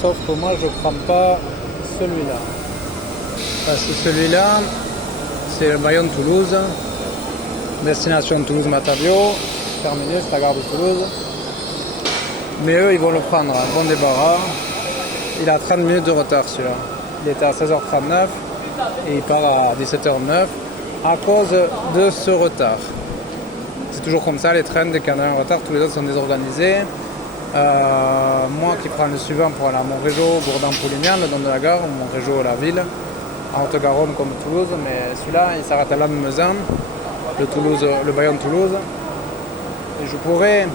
sauf que moi je prends pas celui-là. Parce que celui-là, c'est le Bayonne-Toulouse, destination Toulouse-Matavio, terminus, la gare de Toulouse. Mais eux, ils vont le prendre à bon débarras. Il a 30 minutes de retard celui-là. Il était à 16h39 et il part à 17h09 à cause de ce retard. C'est toujours comme ça, les trains, dès qu'il y en a un retard, tous les autres sont désorganisés. Moi qui prends le suivant pour aller à Montrégeau, Gourdin-Poulignan, le nom de la gare, ou Montrégeau, la ville, en Haute-Garonne comme Toulouse, mais celui-là, il s'arrête à Lannemezan, le Bayonne-Toulouse. Et je pourrais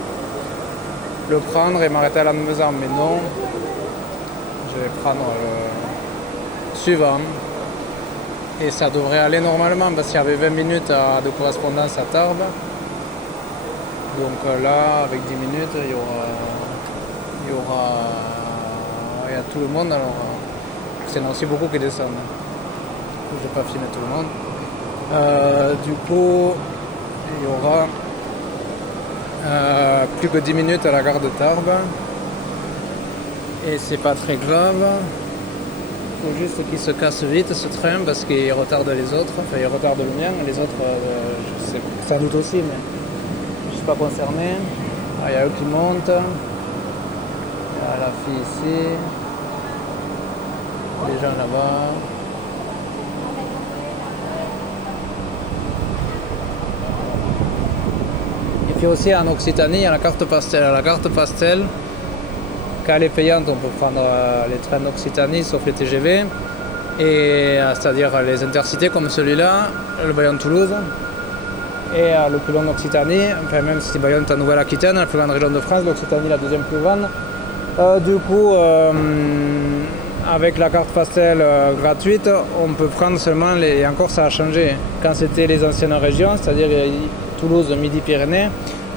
le prendre et m'arrêter à Lannemezan, mais non. Je vais prendre le suivant. Et ça devrait aller normalement parce qu'il y avait 20 minutes de correspondance à Tarbes. Donc là, avec 10 minutes, il y a tout le monde. Alors, il y en a aussi beaucoup qui descendent. Je ne vais pas filmer tout le monde. Du coup, il y aura plus que 10 minutes à la gare de Tarbes. Et c'est pas très grave. Il faut juste qu'il se casse vite ce train parce qu'il retarde les autres. Enfin, il retarde le mien. Les autres, je sais, sans doute aussi, mais je suis pas concerné. Ah, il y a eux qui montent. Il y a la fille ici. Les gens là-bas. Et puis aussi en Occitanie, il y a la carte pastel. La carte pastel, quand elle est payante, on peut prendre les trains d'Occitanie, sauf les TGV, et c'est-à-dire les intercités comme celui-là, le Bayonne-Toulouse, et le plus long d'Occitanie, enfin même si Bayonne est en Nouvelle-Aquitaine, la plus grande région de France, l'Occitanie la deuxième plus grande. Du coup, avec la carte pastel gratuite, on peut prendre seulement et encore ça a changé. Quand c'était les anciennes régions, c'est-à-dire Toulouse, Midi-Pyrénées,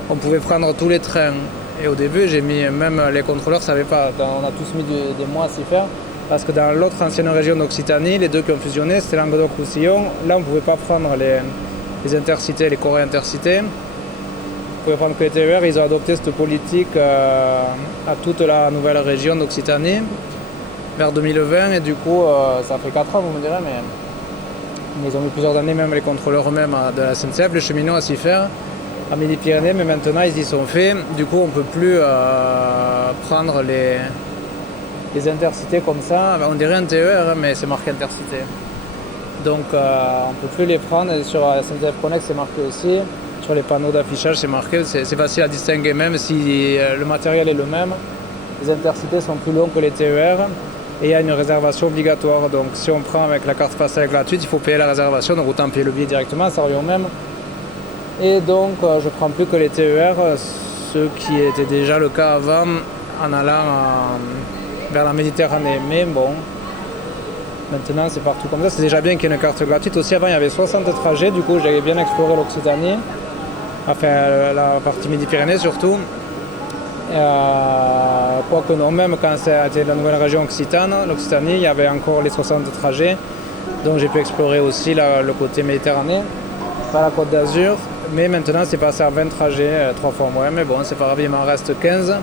on pouvait prendre tous les trains. Et au début, j'ai mis, même les contrôleurs ne savaient pas, on a tous mis des mois à s'y faire, parce que dans l'autre ancienne région d'Occitanie, les deux qui ont fusionné, c'était Languedoc-Roussillon. Là, on ne pouvait pas prendre les intercités, les Corées intercités. On pouvait prendre que les TER. Ils ont adopté cette politique à toute la nouvelle région d'Occitanie vers 2020. Et du coup, ça fait 4 ans, vous me direz, mais ils ont mis plusieurs années, même les contrôleurs eux-mêmes de la SNCF, les cheminots à s'y faire. À Midi-Pyrénées, mais maintenant ils y sont faits. Du coup, on ne peut plus prendre les intercités comme ça. On dirait un TER, mais c'est marqué intercité. Donc, on ne peut plus les prendre. Et sur SNCF Connect, c'est marqué aussi. Sur les panneaux d'affichage, c'est marqué. C'est facile à distinguer, même si le matériel est le même. Les intercités sont plus longs que les TER. Et il y a une réservation obligatoire. Donc, si on prend avec la carte pastel gratuite, il faut payer la réservation. Donc, autant payer le billet directement, ça revient au même. Et donc je ne prends plus que les TER, ce qui était déjà le cas avant en allant vers la Méditerranée. Mais bon, maintenant c'est partout comme ça. C'est déjà bien qu'il y ait une carte gratuite. Aussi avant il y avait 60 trajets, du coup j'avais bien exploré l'Occitanie, enfin la partie Midi-Pyrénées surtout. Quoique non, même quand c'était la nouvelle région occitane, l'Occitanie, il y avait encore les 60 trajets. Donc j'ai pu explorer aussi le côté Méditerranée, pas la Côte d'Azur. Mais maintenant c'est passé à 20 trajets, 3 fois moins, mais bon c'est pas grave, il m'en reste 15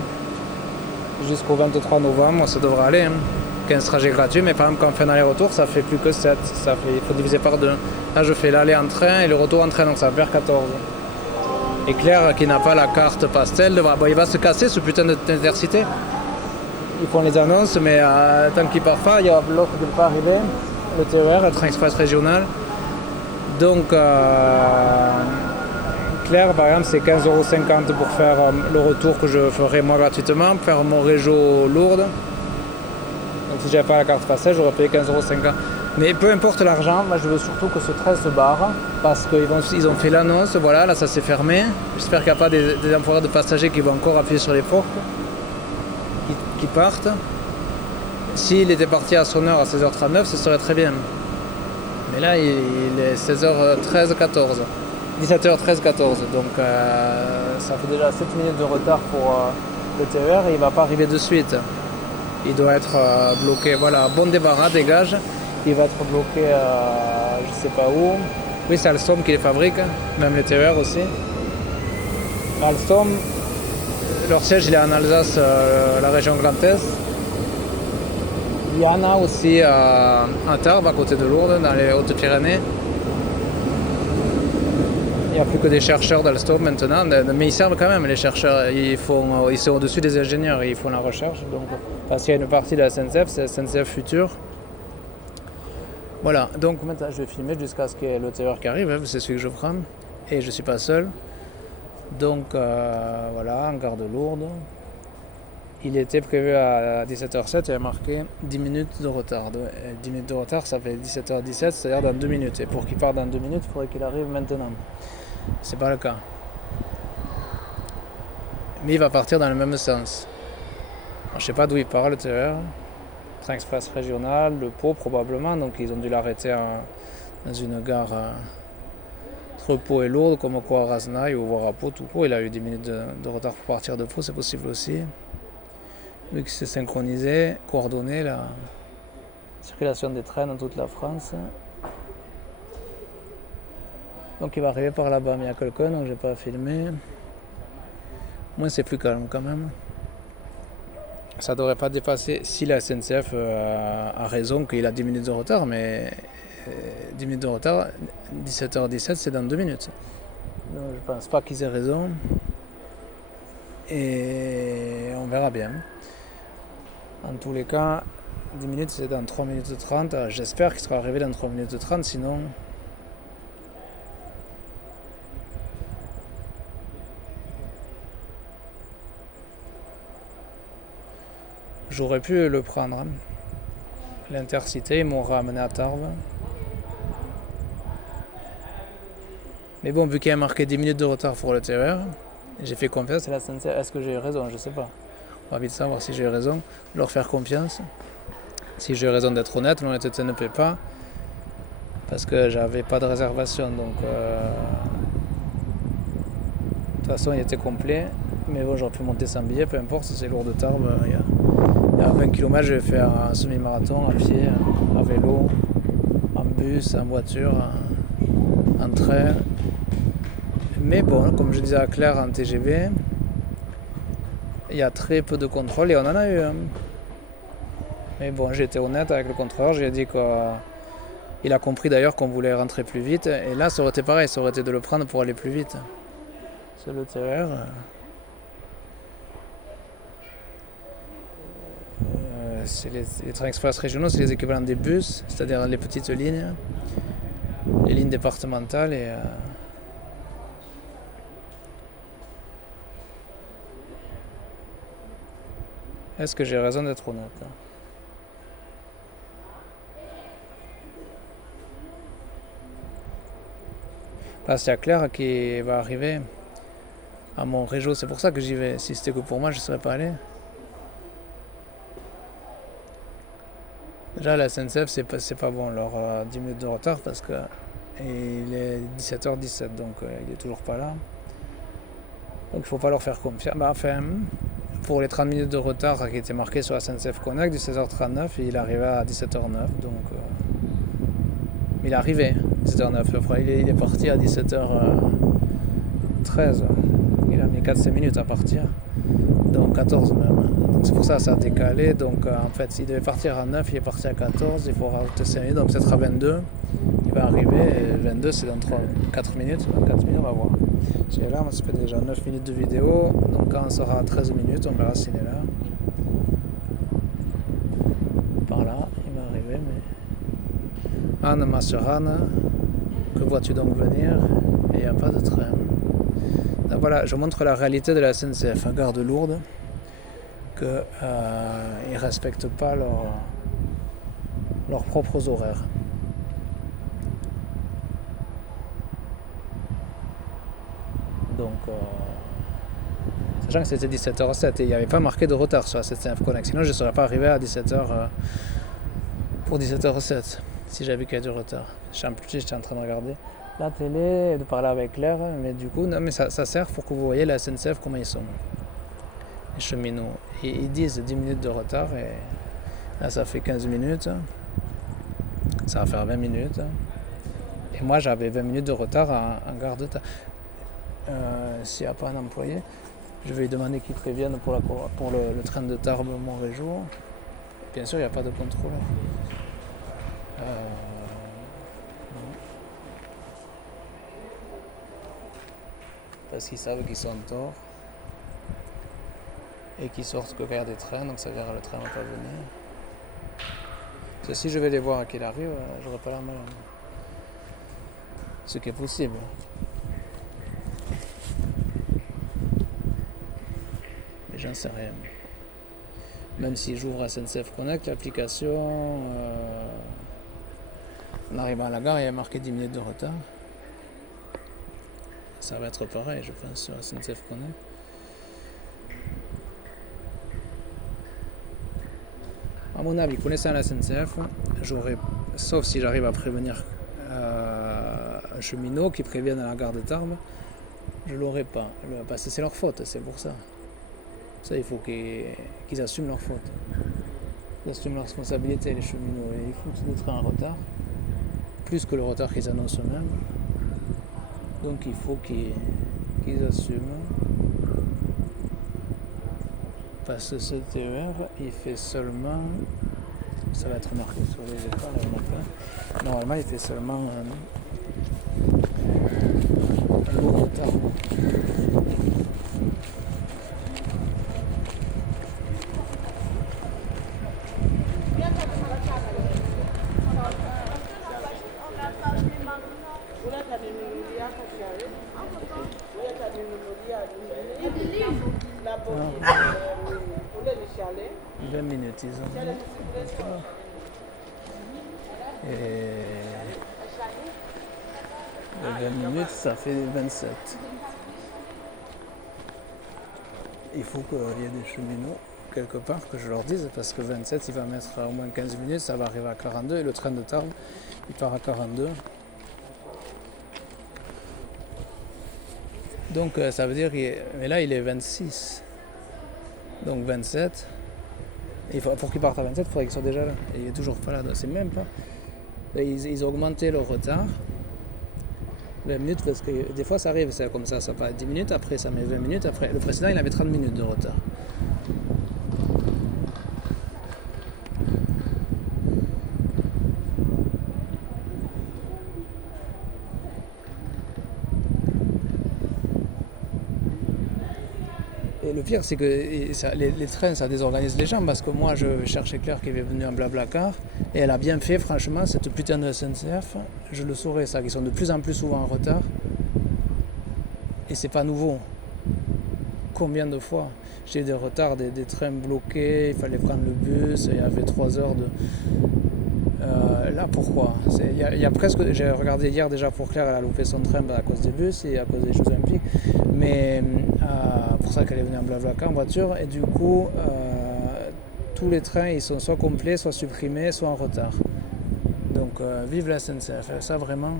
jusqu'au 23 novembre, ça devrait aller, 15 trajets gratuits, mais par exemple quand on fait un aller-retour ça fait plus que 7, il faut diviser par 2. Là je fais l'aller en train et le retour en train, donc ça va faire 14. Et Claire qui n'a pas la carte pastel, il va se casser ce putain d'intercité. Ils font les annonces, mais tant qu'il part pas, il y a l'autre qui ne peut pas arriver, le TER, le train express régional. Donc Claire, par exemple, c'est 15,50 € pour faire le retour que je ferai moi gratuitement, pour faire Montrégeau-Lourdes. Donc si j'avais pas la carte pastel, j'aurais payé 15,50 €. Mais peu importe l'argent, moi je veux surtout que ce train se barre, parce qu'ils ont fait l'annonce, voilà, là ça s'est fermé. J'espère qu'il n'y a pas des enfoirés de passagers qui vont encore appuyer sur les portes, qui partent. S'il était parti à son heure à 16h39, ce serait très bien. Mais là, il est 16h13, 14. 17h13, 14. Donc ça fait déjà 7 minutes de retard pour le TER et il ne va pas arriver de suite. Il doit être bloqué. Voilà, bon débarras, dégage. Il va être bloqué je ne sais pas où. Oui, c'est Alstom qui les fabrique, même les TER aussi. Alstom, leur siège il est en Alsace, la région Grand Est. Il y en a aussi à Tarbes, à côté de Lourdes, dans les Hautes-Pyrénées. Il n'y a plus que des chercheurs d'Alstom maintenant, mais ils servent quand même, les chercheurs. Ils sont au-dessus des ingénieurs, ils font la recherche. Donc, parce qu'il y a une partie de la SNCF, c'est SNCF Futur. Voilà, donc maintenant je vais filmer jusqu'à ce qu'il y ait le TER qui arrive, c'est celui que je prends. Et je ne suis pas seul. Donc voilà, en gare de Lourdes. Il était prévu à 17h07, il y a marqué 10 minutes de retard. 10 minutes de retard, ça fait 17h17, c'est-à-dire dans 2 minutes. Et pour qu'il parte dans 2 minutes, il faudrait qu'il arrive maintenant. C'est pas le cas. Mais il va partir dans le même sens. Alors, je sais pas d'où il part le TER. Train express régional, le Pau probablement, donc ils ont dû l'arrêter dans une gare entre Pau et Lourdes, comme quoi à Rasnaï ou voire à Pau, tout Pau. Il a eu 10 minutes de retard pour partir de Pau, c'est possible aussi. Vu que c'est synchronisé, coordonné la circulation des trains dans toute la France. Donc il va arriver par là-bas, mais il y a quelqu'un, donc je n'ai pas filmé. Moi c'est plus calme quand même. Ça ne devrait pas dépasser, si la SNCF a raison qu'il a 10 minutes de retard, mais 10 minutes de retard, 17h17 c'est dans 2 minutes. Donc je pense pas qu'ils aient raison. Et on verra bien. En tous les cas, 10 minutes c'est dans 3 minutes 30. J'espère qu'il sera arrivé dans 3 minutes 30, sinon... J'aurais pu le prendre. L'Intercité, ils m'ont ramené à Tarbes. Mais bon, vu qu'il y a marqué 10 minutes de retard pour le TER, j'ai fait confiance à la SNCF. Est-ce que j'ai eu raison? Je sais pas. On va vite savoir si j'ai eu raison, leur faire confiance. Si j'ai eu raison d'être honnête, l'honnêteté ne paie pas. Parce que j'avais pas de réservation, donc... De toute façon, il était complet. Mais bon, j'aurais pu monter sans billet, peu importe, c'est lourd de Tarbes. Il y a 20 km, je vais faire un semi-marathon à pied, à vélo, en bus, en voiture, en train. Mais bon, comme je disais à Claire en TGV, il y a très peu de contrôles et on en a eu. Mais bon, j'ai été honnête avec le contrôleur, j'ai dit qu'il a compris d'ailleurs qu'on voulait rentrer plus vite. Et là, ça aurait été pareil, ça aurait été de le prendre pour aller plus vite. C'est le TER. C'est les trains express régionaux, c'est les équivalents des bus, c'est-à-dire les petites lignes, les lignes départementales. Et est-ce que j'ai raison d'être honnête? Parce qu'il y a Claire qui va arriver à Montrégeau, c'est pour ça que j'y vais. Si c'était que pour moi, je ne serais pas allé. Déjà, la SNCF, c'est pas bon, leur 10 minutes de retard parce que il est 17h17, donc il est toujours pas là. Donc il faut pas leur faire confiance. Enfin, pour les 30 minutes de retard qui étaient marqués sur la SNCF Connect, du 16h39, il arrivait à 17h09, donc il est arrivé à 17h09. Après, il est parti à 17h13. Il a mis 4-5 minutes à partir, donc 14 même. Donc c'est pour ça que ça a décalé. Donc en fait, il devait partir à 9, il est parti à 14, il faut rajouter 5 minutes, donc peut-être à 22. Il va arriver, et 22 c'est dans 4 minutes, 4 minutes, on va voir. J'ai là, ça fait déjà 9 minutes de vidéo, donc quand on sera à 13 minutes, on verra s'il est là. Par là, il va arriver, mais... Anne, ma sœur Anne, que vois-tu donc venir? Et il n'y a pas de train. Donc voilà, je montre la réalité de la SNCF, gare de Lourdes, qu'ils ne respectent pas leurs propres horaires. Donc, sachant que c'était 17h07 et il n'y avait pas marqué de retard sur la SNCF Connect, sinon je ne serais pas arrivé à 17h pour 17h07 si j'avais qu'il y a du retard. J'étais en train de regarder la télé et de parler avec Claire, mais du coup, non, mais ça sert pour que vous voyez la SNCF comment ils sont, les cheminots. Ils disent 10 minutes de retard et là ça fait 15 minutes, ça va faire 20 minutes. Et moi j'avais 20 minutes de retard en gare de Tarbes. S'il n'y a pas un employé, je vais lui demander qu'il prévienne pour le train de Tarbes Montrégeau. Bien sûr, il n'y a pas de contrôle. Non. Parce qu'ils savent qu'ils sont en tort. Et qu'ils sortent que vers des trains, donc ça veut dire que le train ne va pas venir. Si je vais les voir à qu'il arrive, j'aurai pas l'air mal. Ce qui est possible. Mais j'en sais rien. Même si j'ouvre SNCF Connect, l'application, en arrivant à la gare, il y a marqué 10 minutes de retard. Ça va être pareil, je pense, sur SNCF Connect. À mon avis, connaissant la SNCF, sauf si j'arrive à prévenir un cheminot qui prévienne à la gare de Tarbes, je ne l'aurai pas. Parce que c'est leur faute, c'est pour ça. Ça, il faut qu'ils assument leur faute. Ils assument leur responsabilité, les cheminots. Et ils foutent des trains en retard, plus que le retard qu'ils annoncent eux-mêmes. Donc il faut qu'ils assument. Parce que ce TER, il fait seulement... Ça va être marqué sur les écrans, là, normalement, il fait seulement un gros retard. Ah. 20 minutes, ils ont dit. Et 20 minutes, ça fait 27. Il faut qu'il y ait des cheminots quelque part que je leur dise, parce que 27, il va mettre au moins 15 minutes, ça va arriver à 42, et le train de Tarbes, il part à 42. Donc ça veut dire, mais là il est 26. Donc 27. Pour qu'il parte à 27, il faudrait qu'il soit déjà là. Et il n'est toujours pas là, c'est même pas. Ils ont augmenté leur retard. 20 minutes, parce que des fois ça arrive, c'est comme ça passe 10 minutes, après ça met 20 minutes, après le précédent il avait 30 minutes de retard. Et le pire, c'est que les trains, ça désorganise les gens, parce que moi, je cherchais Claire qui est venue en Blablacar, et elle a bien fait, franchement, cette putain de SNCF, je le saurais, ça, qu'ils sont de plus en plus souvent en retard. Et c'est pas nouveau. Combien de fois j'ai eu des retards, des trains bloqués, il fallait prendre le bus, il y avait 3 heures de... là, pourquoi il y a presque... J'ai regardé hier déjà pour Claire, elle a loupé son train à cause des bus et à cause des Jeux Olympiques. Mais pour ça qu'elle est venue en Blablacar en voiture. Et du coup, tous les trains, ils sont soit complets, soit supprimés, soit en retard. Donc, vive la SNCF. Ça, vraiment,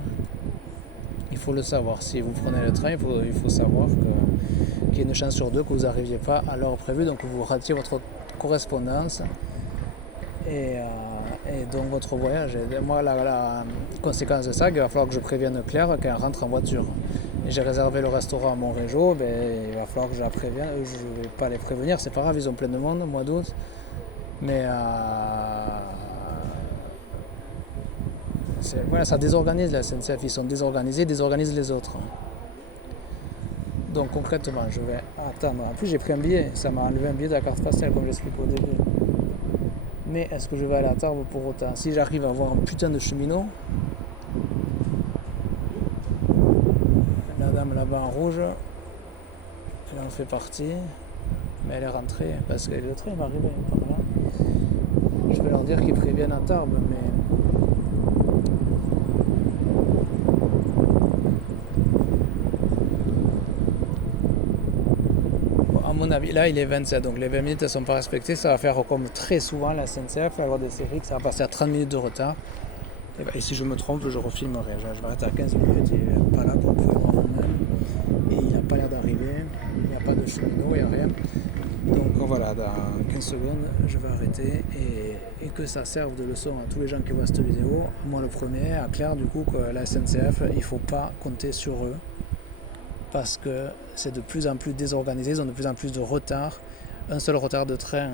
il faut le savoir. Si vous prenez le train, il faut savoir qu'il y a une chance sur 2 que vous n'arriviez pas à l'heure prévue. Donc, vous ratiez votre correspondance. Et donc votre voyage. Et moi, la conséquence de ça, il va falloir que je prévienne Claire qu'elle rentre en voiture. Et j'ai réservé le restaurant à Montrégeau, il va falloir que je la prévienne. Je ne vais pas les prévenir, c'est pas grave, ils ont plein de monde au mois d'août. Mais voilà, ça désorganise la SNCF, ils sont désorganisés, ils désorganisent les autres. Donc concrètement, je vais attendre. En plus, j'ai pris un billet, ça m'a enlevé un billet de la carte postale, comme j'explique au début. Mais est-ce que je vais aller à Tarbes pour autant? Si j'arrive à avoir un putain de cheminot, la dame là-bas en rouge, elle en fait partie, mais elle est rentrée, parce que le train va arriver par là. Je vais leur dire qu'ils préviennent à Tarbes, mais... Bon, à mon avis, là il est 27, donc les 20 minutes ne sont pas respectées, ça va faire comme très souvent la SNCF, avoir des séries que ça va passer à 30 minutes de retard. Et si je me trompe, je refilmerai. Je vais arrêter à 15 minutes, il n'est pas là pour pouvoir voir moi-même. Et il n'a pas l'air d'arriver, il n'y a pas de cheminot, il n'y a rien. Donc voilà, dans 15 secondes, je vais arrêter et que ça serve de leçon à tous les gens qui voient cette vidéo. Moi le premier, à Claire, du coup, que la SNCF, il ne faut pas compter sur eux. Parce que c'est de plus en plus désorganisé, ils ont de plus en plus de retard. un seul retard de train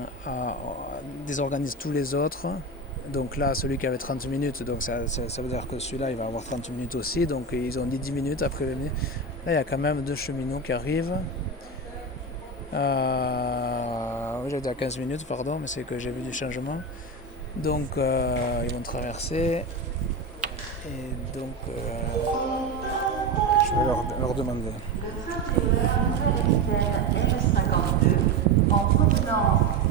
désorganise tous les autres. Donc là, celui qui avait 30 minutes, donc ça veut dire que celui-là, il va avoir 30 minutes aussi. Donc ils ont dit 10 minutes après 20 minutes. Là, il y a quand même 2 cheminots qui arrivent. J'étais à 15 minutes, pardon, mais c'est que j'ai vu du changement. Donc ils vont traverser. Et donc je vais leur demander. Le train TER F52 en provenance